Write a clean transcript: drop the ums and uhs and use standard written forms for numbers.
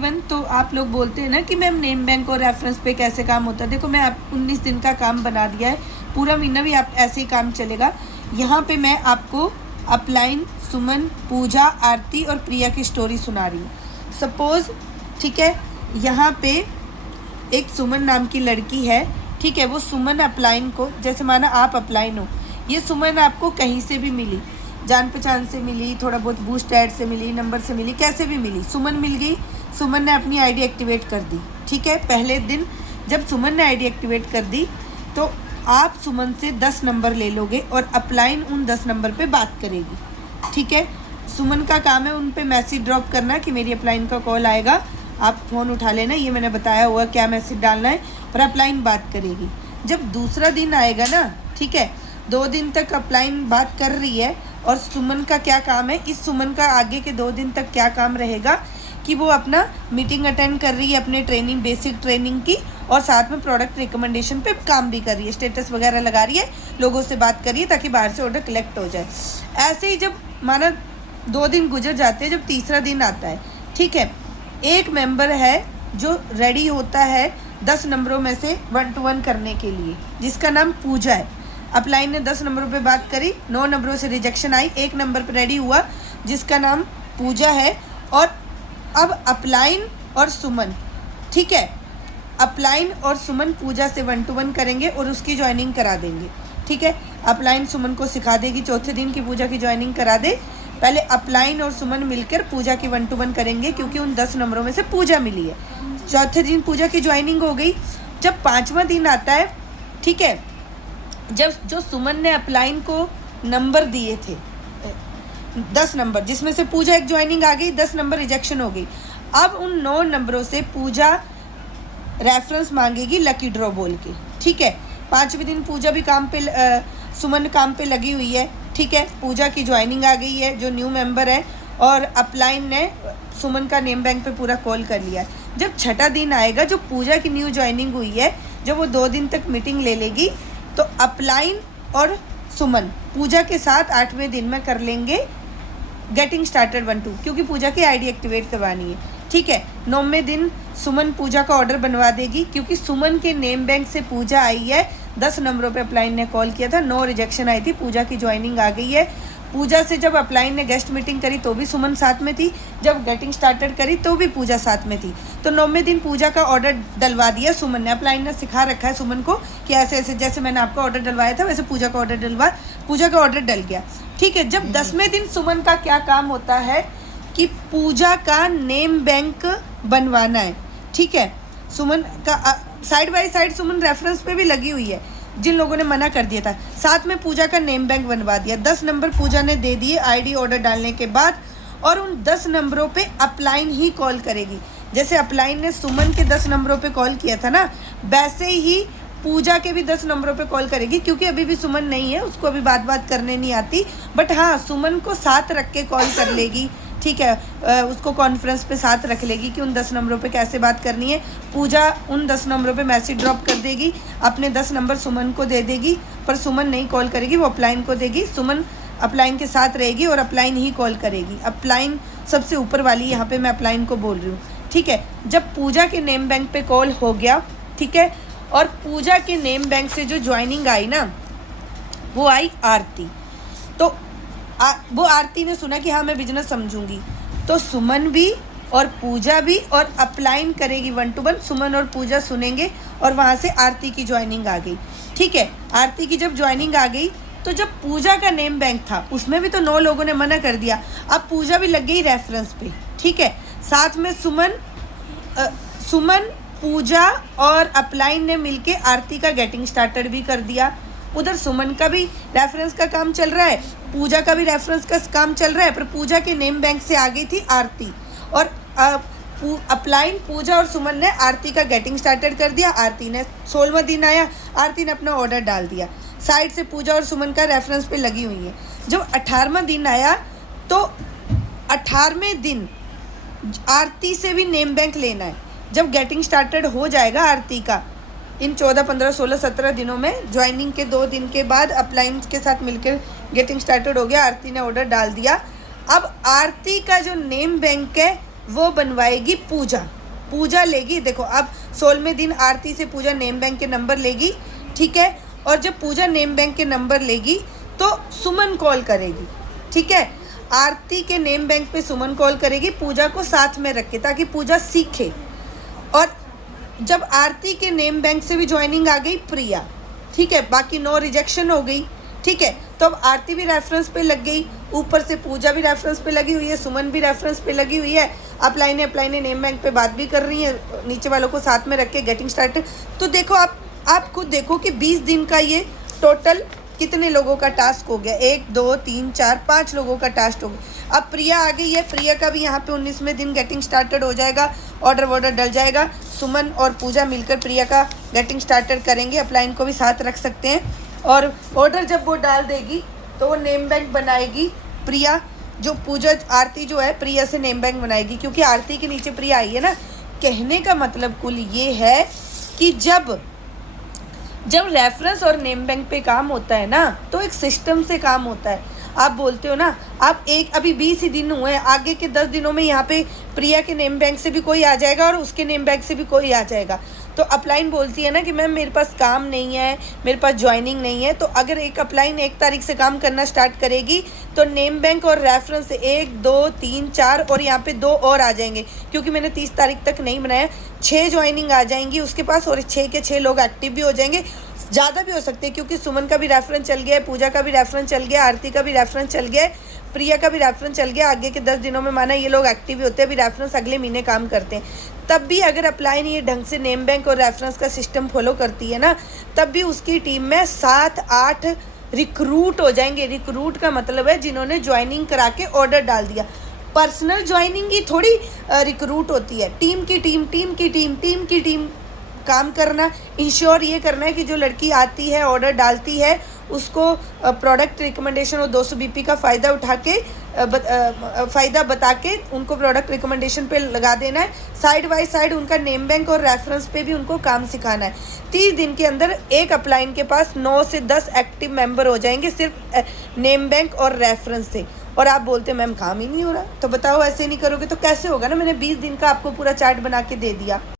Everyone. तो आप लोग बोलते हैं ना कि मैम नेम बैंक और रेफरेंस पे कैसे काम होता है। देखो मैं आप 19 दिन का काम बना दिया है, पूरा महीना भी आप ऐसे ही काम चलेगा। यहाँ पे मैं आपको अपलाइन, सुमन, पूजा, आरती और प्रिया की स्टोरी सुना रही हूँ। सपोज़ ठीक है, यहाँ पे एक सुमन नाम की लड़की है, ठीक है। वो सुमन अपलाइन को, जैसे माना आप अपलाइन हो, ये सुमन आपको कहीं से भी मिली, जान पहचान से मिली, थोड़ा बहुत बूस्ट ऐड से मिली, नंबर से मिली, कैसे भी मिली, सुमन मिल गई। सुमन ने अपनी आईडी एक्टिवेट कर दी, ठीक है। पहले दिन जब सुमन ने आईडी एक्टिवेट कर दी तो आप सुमन से 10 नंबर ले लोगे और अपलाइन उन 10 नंबर पे बात करेगी, ठीक है। सुमन का काम है उन पे मैसेज ड्रॉप करना कि मेरी अपलाइन का कॉल आएगा, आप फ़ोन उठा लेना, ये मैंने बताया हुआ क्या मैसेज डालना है, और अपलाइन बात करेगी। जब दूसरा दिन आएगा ना, ठीक है, 2 दिन तक अपलाइन बात कर रही है और सुमन का क्या काम है, इस सुमन का आगे के 2 दिन तक क्या काम रहेगा कि वो अपना मीटिंग अटेंड कर रही है अपने ट्रेनिंग, बेसिक ट्रेनिंग की, और साथ में प्रोडक्ट रिकमेंडेशन पे काम भी कर रही है, स्टेटस वगैरह लगा रही है, लोगों से बात कर रही है ताकि बाहर से ऑर्डर कलेक्ट हो जाए। ऐसे ही जब माना 2 दिन गुजर जाते हैं, जब तीसरा दिन आता है, ठीक है, एक मेंबर है जो रेडी होता है 10 नंबरों में से 1 to 1 करने के लिए, जिसका नाम पूजा है। अपलाइन ने 10 नंबरों पे बात करी, 9 नंबरों से रिजेक्शन आई, 1 नंबर पे रेडी हुआ जिसका नाम पूजा है। और अब अपलाइन और सुमन, ठीक है, अपलाइन और सुमन पूजा से 1 to 1 करेंगे और उसकी ज्वाइनिंग करा देंगे, ठीक है। अपलाइन सुमन को सिखा देगी, चौथे दिन की पूजा की ज्वाइनिंग करा दे। पहले अपलाइन और सुमन मिलकर पूजा की 1 to 1 करेंगे क्योंकि उन 10 नंबरों में से पूजा मिली है। चौथे दिन पूजा की ज्वाइनिंग हो गई। जब 5वां दिन आता है, ठीक है, जब जो सुमन ने अपलाइन को नंबर दिए थे 10 नंबर, जिसमें से पूजा एक ज्वाइनिंग आ गई, 10 नंबर रिजेक्शन हो गई। अब उन 9 नंबरों से पूजा रेफरेंस मांगेगी लकी ड्रॉ बोल के, ठीक है। 5वें दिन पूजा भी काम पे, सुमन काम पे लगी हुई है, ठीक है। पूजा की ज्वाइनिंग आ गई है, जो न्यू मेंबर है, और अपलाइन ने सुमन का नेम बैंक पे पूरा कॉल कर लिया। जब छठा दिन आएगा, जो पूजा की न्यू ज्वाइनिंग हुई है, जब वो 2 दिन तक मीटिंग ले लेगी, तो अपलाइन और सुमन पूजा के साथ 8वें दिन में कर लेंगे गेटिंग स्टार्टेड 1 2, क्योंकि पूजा की आईडी एक्टिवेट करवानी है, ठीक है। 9वें दिन सुमन पूजा का ऑर्डर बनवा देगी, क्योंकि सुमन के नेम बैंक से पूजा आई है। 10 नंबरों पे अपलाइन ने कॉल किया था, 9 रिजेक्शन आई थी, पूजा की ज्वाइनिंग आ गई है। पूजा से जब अपलाइन ने गेस्ट मीटिंग करी तो भी सुमन साथ में थी, जब गेटिंग स्टार्टेड करी तो भी पूजा साथ में थी। तो 9वें दिन पूजा का ऑर्डर डलवा दिया सुमन ने। अपलाइन ने सिखा रखा है सुमन को कि ऐसे ऐसे, जैसे मैंने आपका ऑर्डर डलवाया था वैसे पूजा का ऑर्डर डलवा, पूजा का ऑर्डर डल गया, ठीक है। जब 10वें दिन सुमन का क्या काम होता है कि पूजा का नेम बैंक बनवाना है, ठीक है। सुमन का side by side Suman reference पे भी लगी हुई है, जिन लोगों ने मना कर दिया था, साथ में पूजा का नेम बैंक बनवा दिया। 10 नंबर पूजा ने दे दिए आईडी ऑर्डर डालने के बाद, और उन 10 नंबरों पे अपलाइन ही कॉल करेगी। जैसे अपलाइन ने सुमन के 10 नंबरों पे कॉल किया था ना, वैसे ही पूजा के भी 10 नंबरों पे कॉल करेगी, क्योंकि अभी भी सुमन नहीं है, उसको अभी बात करने नहीं आती, बट हाँ सुमन को साथ रख के कॉल कर लेगी, ठीक है। उसको कॉन्फ्रेंस पे साथ रख लेगी कि उन 10 नंबरों पे कैसे बात करनी है। पूजा उन 10 नंबरों पे मैसेज ड्रॉप कर देगी, अपने 10 नंबर सुमन को दे देगी, पर सुमन नहीं कॉल करेगी, वो अपलाइन को देगी। सुमन अपलाइन के साथ रहेगी और अपलाइन ही कॉल करेगी। अपलाइन सबसे ऊपर वाली, यहाँ पे मैं अपलाइन को बोल रही हूँ, ठीक है। जब पूजा के नेम बैंक पे कॉल हो गया, ठीक है, और पूजा के नेम बैंक से जो ज्वाइनिंग आई ना, वो आई आरती। तो वो आरती ने सुना कि हाँ मैं बिजनेस समझूंगी, तो सुमन भी और पूजा भी और अपलाइन करेगी 1 to 1। सुमन और पूजा सुनेंगे और वहाँ से आरती की ज्वाइनिंग आ गई, ठीक है। आरती की जब ज्वाइनिंग आ गई, तो जब पूजा का नेम बैंक था उसमें भी तो 9 लोगों ने मना कर दिया, अब पूजा भी लग गई रेफरेंस पे, ठीक है। साथ में सुमन, पूजा और अपलाइन ने मिलके आरती का गेटिंग स्टार्टेड भी कर दिया। उधर सुमन का भी रेफरेंस का काम चल रहा है, पूजा का भी रेफरेंस का काम चल रहा है, पर पूजा के नेम बैंक से आ गई थी आरती, और अपलाइन, पूजा और सुमन ने आरती का गेटिंग स्टार्टेड कर दिया। आरती ने 16वां दिन आया, आरती ने अपना ऑर्डर डाल दिया, साइड से पूजा और सुमन का रेफरेंस पे लगी हुई है। जब 18वां दिन आया, तो 18वें दिन आरती से भी नेम बैंक लेना है। जब गेटिंग स्टार्टेड हो जाएगा आरती का, इन 14, 15, 16, 17 दिनों में, ज्वाइनिंग के 2 दिन के बाद अपलाइन के साथ मिलकर गेटिंग स्टार्टेड हो गया, आरती ने ऑर्डर डाल दिया। अब आरती का जो नेम बैंक है वो बनवाएगी पूजा। पूजा लेगी, देखो अब 16वें दिन आरती से पूजा नेम बैंक के नंबर लेगी, ठीक है। और जब पूजा नेम बैंक के नंबर लेगी तो सुमन कॉल करेगी, ठीक है। आरती के नेम बैंक पे सुमन कॉल करेगी, पूजा को साथ में रख के, ताकि पूजा सीखे। और जब आरती के नेम बैंक से भी ज्वाइनिंग आ गई प्रिया, ठीक है, बाकी 9 रिजेक्शन हो गई, ठीक है। तो अब आरती भी रेफरेंस पे लग गई, ऊपर से पूजा भी रेफरेंस पे लगी हुई है, सुमन भी रेफरेंस पे लगी हुई है। अपलाइने नेम बैंक पे बात भी कर रही है, नीचे वालों को साथ में रख के गेटिंग स्टार्टेड। तो देखो आप खुद देखो कि 20 दिन का ये टोटल कितने लोगों का टास्क हो गया, 1 2 3 4 5 लोगों का टास्क हो गया। अब प्रिया आ गई है, प्रिया का भी यहाँ पे 19वें दिन गेटिंग स्टार्टेड हो जाएगा, ऑर्डर डल जाएगा। सुमन और पूजा मिलकर प्रिया का गेटिंग स्टार्टेड करेंगे, अपलाइन को भी साथ रख सकते हैं। और ऑर्डर जब वो डाल देगी तो वो नेम बैंक बनाएगी प्रिया, जो पूजा आरती जो है प्रिया से नेम बैंक बनाएगी, क्योंकि आरती के नीचे प्रिया आई है ना। कहने का मतलब कुल ये है कि जब रेफरेंस और नेम बैंक पे काम होता है ना, तो एक सिस्टम से काम होता है। आप बोलते हो ना, आप अभी 20 ही दिन हुए हैं, आगे के 10 दिनों में यहाँ पे प्रिया के नेम बैंक से भी कोई आ जाएगा और उसके नेम बैंक से भी कोई आ जाएगा। तो अपलाइन बोलती है ना कि मैम मेरे पास काम नहीं है, मेरे पास ज्वाइनिंग नहीं है। तो अगर एक अपलाइन 1 तारीख से काम करना स्टार्ट करेगी तो नेम बैंक और रेफरेंस से 1 2 3 4 और यहाँ पे 2 और आ जाएंगे, क्योंकि मैंने 30 तारीख तक नहीं बनाया। 6 ज्वाइनिंग आ जाएंगी उसके पास, और 6 के 6 लोग एक्टिव भी हो जाएंगे। ज़्यादा भी हो सकते हैं, क्योंकि सुमन का भी रेफरेंस चल गया है, पूजा का भी रेफरेंस चल गया, आरती का भी रेफरेंस चल गया है, प्रिया का भी रेफरेंस चल गया। आगे के 10 दिनों में माना ये लोग एक्टिव ही होते हैं, अभी रेफरेंस अगले महीने काम करते हैं। तब भी अगर अपलाइन ये ढंग से नेम बैंक और रेफरेंस का सिस्टम फॉलो करती है ना, तब भी उसकी टीम में 7-8 रिक्रूट हो जाएंगे। रिक्रूट का मतलब है जिन्होंने ज्वाइनिंग करा के ऑर्डर डाल दिया। पर्सनल ज्वाइनिंग ही थोड़ी रिक्रूट होती है, टीम की टीम काम करना, इंश्योर ये करना है कि जो लड़की आती है ऑर्डर डालती है उसको प्रोडक्ट रिकमेंडेशन और 200 BP का फ़ायदा उठा के फ़ायदा बता के उनको प्रोडक्ट रिकमेंडेशन पे लगा देना है। साइड बाय साइड उनका नेम बैंक और रेफरेंस पे भी उनको काम सिखाना है। 30 दिन के अंदर एक अपलाइन के पास 9 से 10 एक्टिव मेंबर हो जाएंगे सिर्फ नेम बैंक और रेफरेंस से। और आप बोलते मैम काम ही नहीं हो रहा, तो बताओ ऐसे नहीं करोगे तो कैसे होगा ना। मैंने 20 दिन का आपको पूरा चार्ट बना के दे दिया।